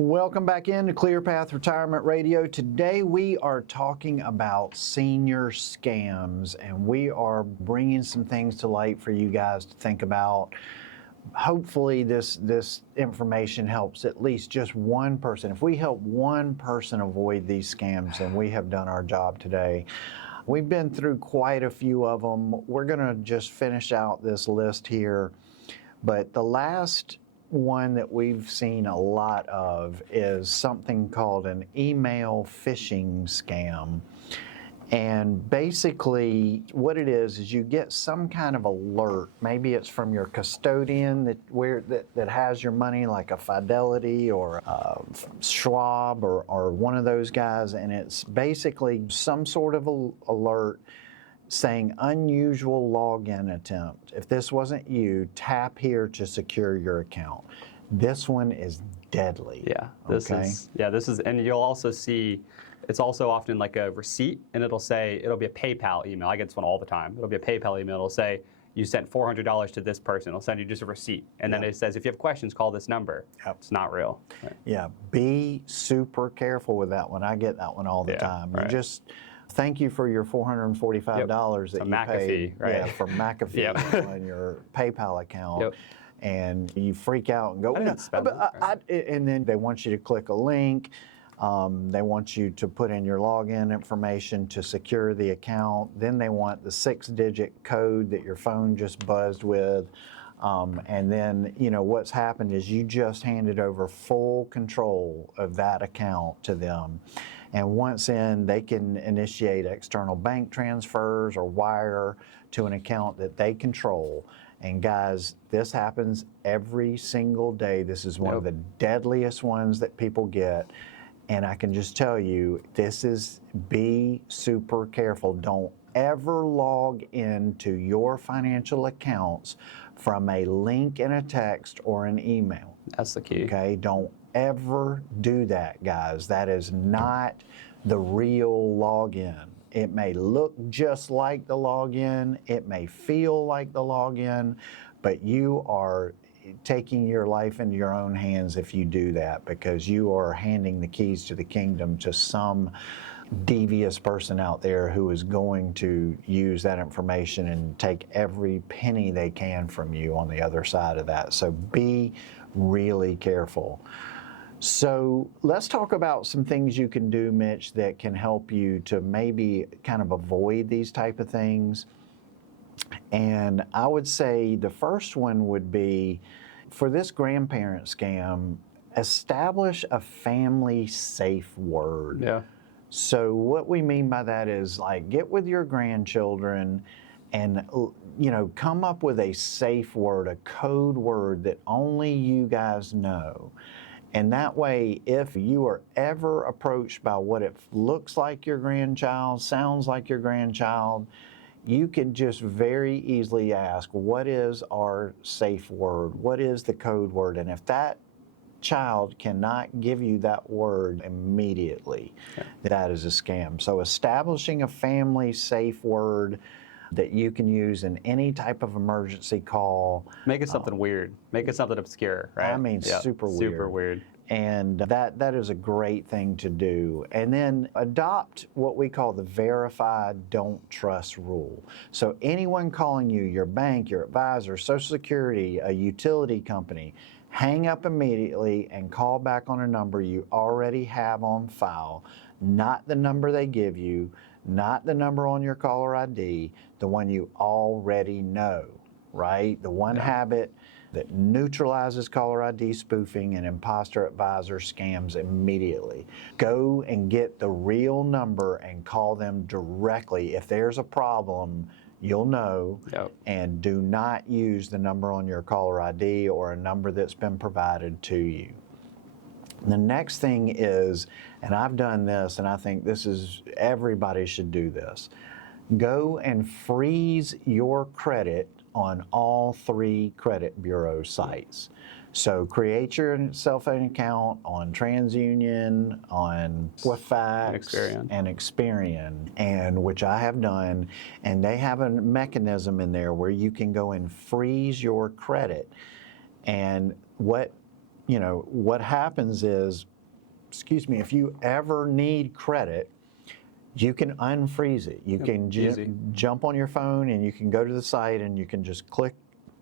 Welcome back into ClearPath Retirement Radio. Today we are talking about senior scams, and we are bringing some things to light for you guys to think about. Hopefully this information helps at least just one person. If we help one person avoid these scams, then we have done our job today. We've been through quite a few of them. We're going to just finish out this list here, but the last one that we've seen a lot of is something called an email phishing scam. And basically what it is you get some kind of alert. Maybe it's from your custodian that has your money, like a Fidelity or a Schwab or one of those guys, and it's basically some sort of alert saying unusual login attempt. If this wasn't you, tap here to secure your account. This one is deadly. Yeah, this is, and you'll also see, it's also often like a receipt, and it'll be a PayPal email. I get this one all the time. It'll be a PayPal email. It'll say, you sent $400 to this person. It'll send you just a receipt. And then it says, if you have questions, call this number. Yep. It's not real. Right. Yeah, be super careful with that one. I get that one all the time. You just thank you for your $445 that you McAfee, paid for McAfee on your PayPal account. Yep. And you freak out and go, and then they want you to click a link. They want you to put in your login information to secure the account. Then they want the 6-digit code that your phone just buzzed with. And then, what's happened is you just handed over full control of that account to them. And once in, they can initiate external bank transfers or wire to an account that they control. And guys, this happens every single day. This is one of the deadliest ones that people get. And I can just tell you, be super careful. Don't ever log into your financial accounts from a link in a text or an email. That's the key. Okay, don't ever do that, guys. That is not the real login. It may look just like the login. It may feel like the login, but you are taking your life into your own hands if you do that, because you are handing the keys to the kingdom to some devious person out there who is going to use that information and take every penny they can from you on the other side of that. So be really careful. So let's talk about some things you can do, Mitch, that can help you to maybe kind of avoid these type of things. And I would say the first one would be, for this grandparent scam, establish a family safe word. Yeah. So what we mean by that is, like, get with your grandchildren and, come up with a safe word, a code word that only you guys know. And that way, if you are ever approached by what it looks like your grandchild, sounds like your grandchild, you can just very easily ask, what is our safe word? What is the code word? And if that child cannot give you that word immediately, that is a scam. So establishing a family safe word that you can use in any type of emergency call. Make it something weird. Make it something obscure, right? I mean, super weird. Super weird. And that is a great thing to do. And then adopt what we call the verify, don't trust rule. So anyone calling you, your bank, your advisor, Social Security, a utility company, hang up immediately and call back on a number you already have on file, not the number they give you, not the number on your caller ID, the one you already know, right? The one habit that neutralizes caller ID spoofing and imposter advisor scams immediately. Go and get the real number and call them directly. If there's a problem, you'll know, and do not use the number on your caller ID or a number that's been provided to you. The next thing is, and I've done this, and I think everybody should do this, go and freeze your credit on all 3 credit bureau sites. So create yourself an account on TransUnion, on Equifax, and Experian, and which I have done, and they have a mechanism in there where you can go and freeze your credit. And what what happens is, if you ever need credit, you can unfreeze it. You can jump on your phone and you can go to the site and you can just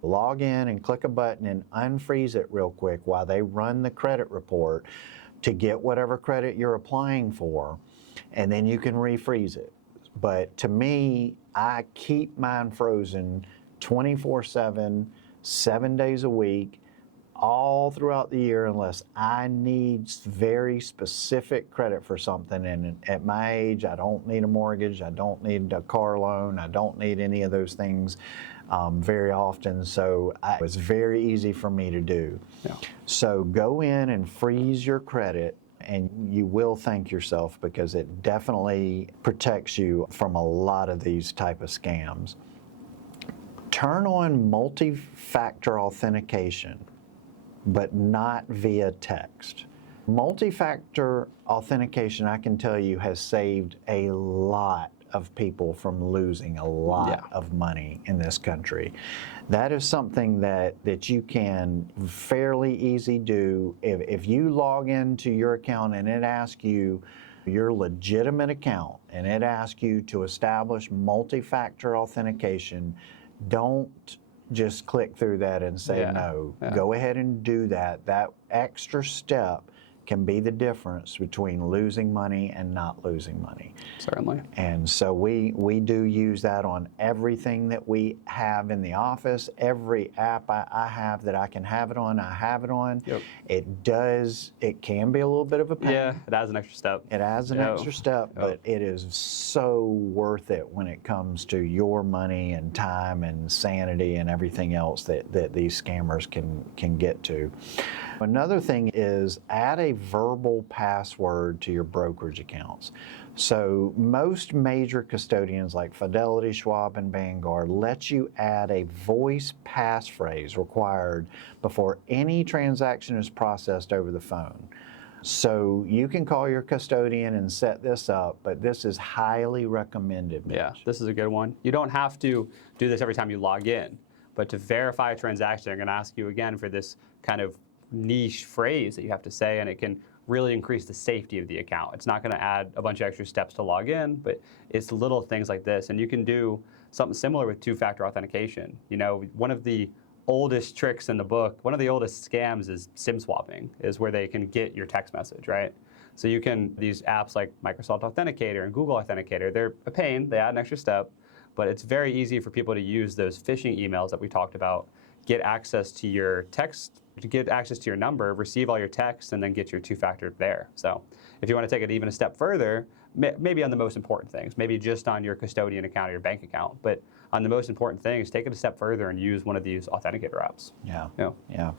log in and click a button and unfreeze it real quick while they run the credit report to get whatever credit you're applying for, and then you can refreeze it. But to me, I keep mine frozen 24/7, 7 days a week, all throughout the year, unless I need very specific credit for something. And at my age, I don't need a mortgage, I don't need a car loan, I don't need any of those things very often. So it's very easy for me to do. Yeah. So go in and freeze your credit, and you will thank yourself, because it definitely protects you from a lot of these type of scams. Turn on multi-factor authentication, but not via text. Multi-factor authentication, I can tell you, has saved a lot of people from losing a lot of money in this country. That is something that you can fairly easy do. If you log into your account and it asks you your legitimate account and it asks you to establish multi-factor authentication, don't just click through that and say no. Go ahead and do that. That extra step can be the difference between losing money and not losing money. Certainly. And so we do use that on everything that we have in the office. Every app I have that I can have it on, I have it on. Yep. It can be a little bit of a pain. Yeah, it adds an extra step. It adds an extra step, but it is so worth it when it comes to your money and time and sanity and everything else that these scammers can get to. Another thing is add a verbal password to your brokerage accounts. So most major custodians like Fidelity, Schwab, and Vanguard let you add a voice passphrase required before any transaction is processed over the phone. So you can call your custodian and set this up, but this is highly recommended, Mitch. Yeah, this is a good one. You don't have to do this every time you log in, but to verify a transaction, they're going to ask you again for this kind of niche phrase that you have to say, and it can really increase the safety of the account. It's not going to add a bunch of extra steps to log in, but it's little things like this. And you can do something similar with two-factor authentication. One of the oldest tricks in the book, one of the oldest scams is SIM swapping, is where they can get your text message, right? So these apps like Microsoft Authenticator and Google Authenticator, they're a pain, they add an extra step, but it's very easy for people to use those phishing emails that we talked about, get access to your text, to get access to your number, receive all your texts, and then get your two-factor there. So if you want to take it even a step further, maybe on the most important things, maybe just on your custodian account or your bank account, but on the most important things, take it a step further and use one of these authenticator apps. Yeah.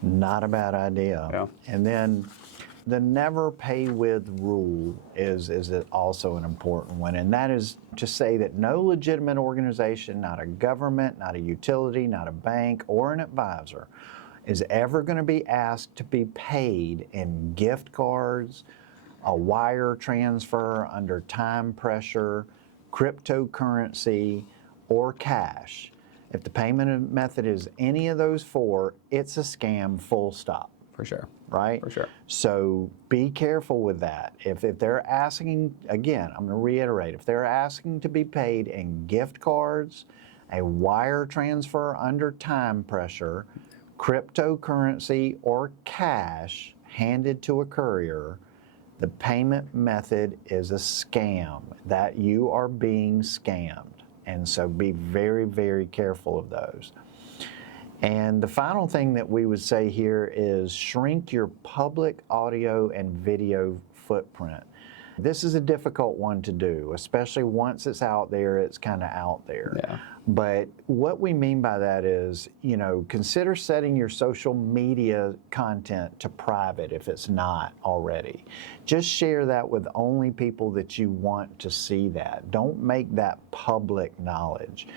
Not a bad idea. Yeah. And then the never pay with rule is also an important one, and that is to say that no legitimate organization, not a government, not a utility, not a bank, or an advisor, is ever going to be asked to be paid in gift cards, a wire transfer under time pressure, cryptocurrency, or cash. If the payment method is any of those four, it's a scam, full stop. For sure. Right? For sure. So be careful with that. If they're asking, again, I'm going to reiterate, if they're asking to be paid in gift cards, a wire transfer under time pressure, cryptocurrency, or cash handed to a courier, the payment method is a scam, that you are being scammed. And so be very, very careful of those. And the final thing that we would say here is shrink your public audio and video footprint. This is a difficult one to do, especially once it's out there, it's kind of out there. Yeah. But what we mean by that is, consider setting your social media content to private if it's not already. Just share that with only people that you want to see that. Don't make that public knowledge.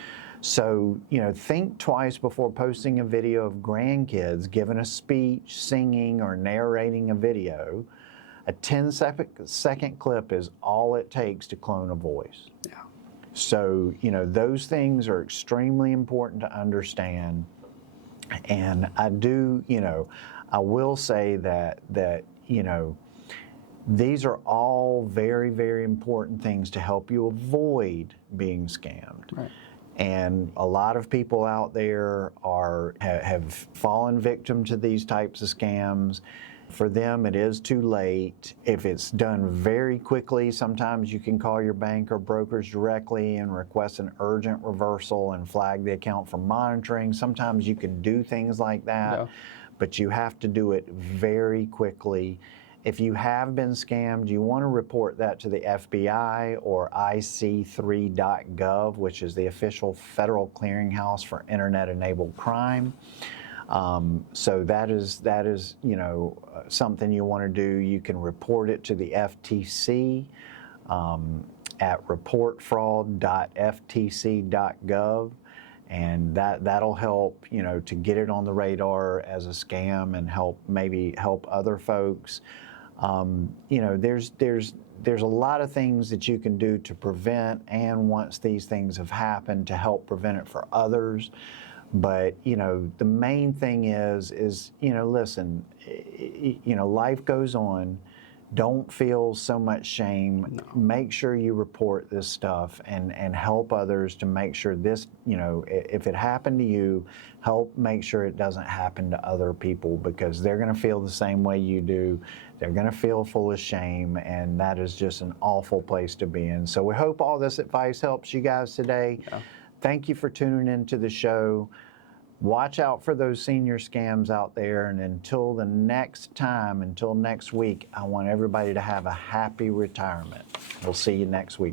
So, think twice before posting a video of grandkids giving a speech, singing, or narrating a video. A 10-second clip is all it takes to clone a voice. Yeah. So, those things are extremely important to understand. And I do, I will say that you know, these are all very, very important things to help you avoid being scammed. Right. And a lot of people out there have fallen victim to these types of scams. For them, it is too late. If it's done very quickly, sometimes you can call your bank or brokerage directly and request an urgent reversal and flag the account for monitoring. Sometimes you can do things like that, No. but you have to do it very quickly. If you have been scammed, you want to report that to the FBI or IC3.gov, which is the official federal clearinghouse for internet-enabled crime. So that is you know, something you want to do. You can report it to the FTC at reportfraud.ftc.gov, and that'll help, you know, to get it on the radar as a scam and maybe help other folks. You know, there's a lot of things that you can do to prevent, and once these things have happened, to help prevent it for others. But, you know, the main thing is, you know, listen, you know, life goes on. Don't feel so much shame. No. Make sure you report this stuff and help others to make sure this, you know, if it happened to you, help make sure it doesn't happen to other people, because they're going to feel the same way you do. They're going to feel full of shame, and that is just an awful place to be in. So we hope all this advice helps you guys today. Yeah. Thank you for tuning into the show. Watch out for those senior scams out there. And until the next time, until next week, I want everybody to have a happy retirement. We'll see you next week.